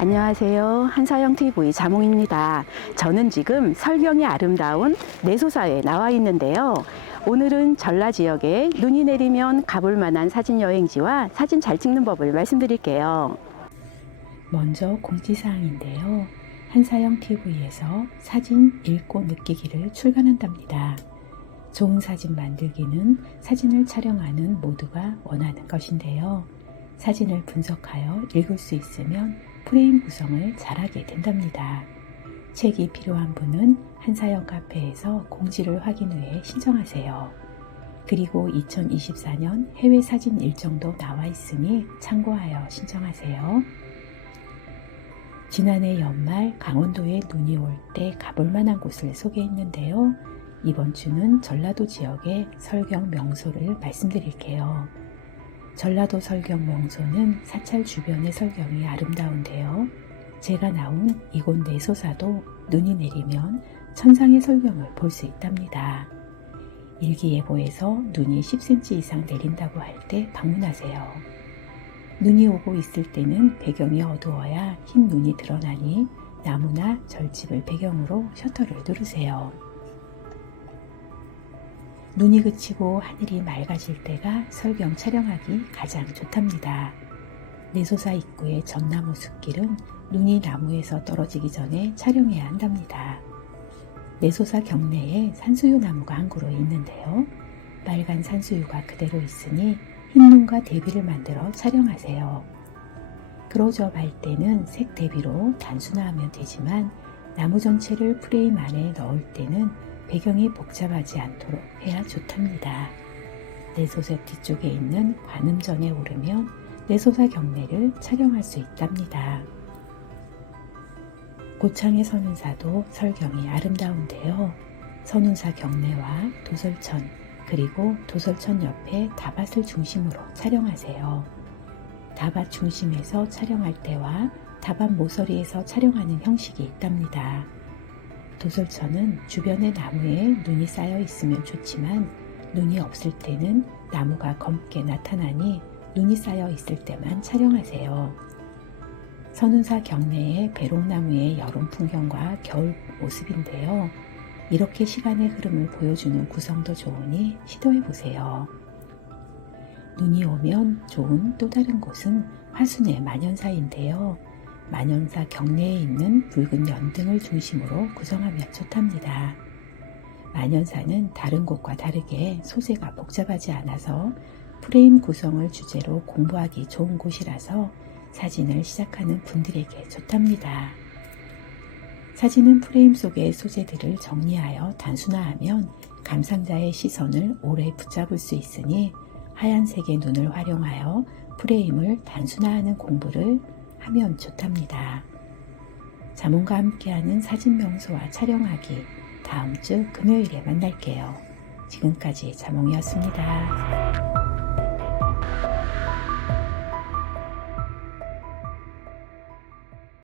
안녕하세요. 한사영 TV 자몽입니다. 저는 지금 설경이 아름다운 내소사에 나와 있는데요. 오늘은 전라 지역에 눈이 내리면 가볼 만한 사진 여행지와 사진 잘 찍는 법을 말씀드릴게요. 먼저 공지사항인데요. 한사영 TV에서 사진 읽고 느끼기를 출간한답니다. 좋은 사진 만들기는 사진을 촬영하는 모두가 원하는 것인데요. 사진을 분석하여 읽을 수 있으면 프레임 구성을 잘하게 된답니다. 책이 필요한 분은 한사영 카페에서 공지를 확인 후에 신청하세요. 그리고 2024년 해외 사진 일정도 나와 있으니 참고하여 신청하세요. 지난해 연말 강원도에 눈이 올 때 가볼 만한 곳을 소개했는데요. 이번 주는 전라도 지역의 설경 명소를 말씀드릴게요. 전라도 설경 명소는 사찰 주변의 설경이 아름다운데요. 제가 나온 이곳 내소사도 눈이 내리면 천상의 설경을 볼 수 있답니다. 일기예보에서 눈이 10cm 이상 내린다고 할 때 방문하세요. 눈이 오고 있을 때는 배경이 어두워야 흰 눈이 드러나니 나무나 절집을 배경으로 셔터를 누르세요. 눈이 그치고 하늘이 맑아질 때가 설경 촬영하기 가장 좋답니다. 내소사 입구의 전나무 숲길은 눈이 나무에서 떨어지기 전에 촬영해야 한답니다. 내소사 경내에 산수유 나무가 한 그루 있는데요. 빨간 산수유가 그대로 있으니 흰 눈과 대비를 만들어 촬영하세요. 크로즈업 할 때는 색 대비로 단순화하면 되지만 나무 전체를 프레임 안에 넣을 때는 배경이 복잡하지 않도록 해야 좋답니다. 내소사 뒤쪽에 있는 관음전에 오르면 내소사 경내를 촬영할 수 있답니다. 고창의 선운사도 설경이 아름다운데요. 선운사 경내와 도설천 그리고 도설천 옆에 다밭을 중심으로 촬영하세요. 다밭 중심에서 촬영할 때와 다밭 모서리에서 촬영하는 형식이 있답니다. 도설천은 주변의 나무에 눈이 쌓여 있으면 좋지만 눈이 없을 때는 나무가 검게 나타나니 눈이 쌓여 있을 때만 촬영하세요. 선운사 경내의 배롱나무의 여름 풍경과 겨울 모습인데요. 이렇게 시간의 흐름을 보여주는 구성도 좋으니 시도해 보세요. 눈이 오면 좋은 또 다른 곳은 화순의 만연사인데요. 만연사 경내에 있는 붉은 연 등을 중심으로 구성하면 좋답니다. 만연사는 다른 곳과 다르게 소재가 복잡하지 않아서 프레임 구성을 주제로 공부하기 좋은 곳이라서 사진을 시작하는 분들에게 좋답니다. 사진은 프레임 속의 소재들을 정리하여 단순화하면 감상자의 시선을 오래 붙잡을 수 있으니 하얀색의 눈을 활용하여 프레임을 단순화하는 공부를 하면 좋답니다. 자몽과 함께하는 사진 명소와 촬영하기 다음 주 금요일에 만날게요. 지금까지 자몽이었습니다.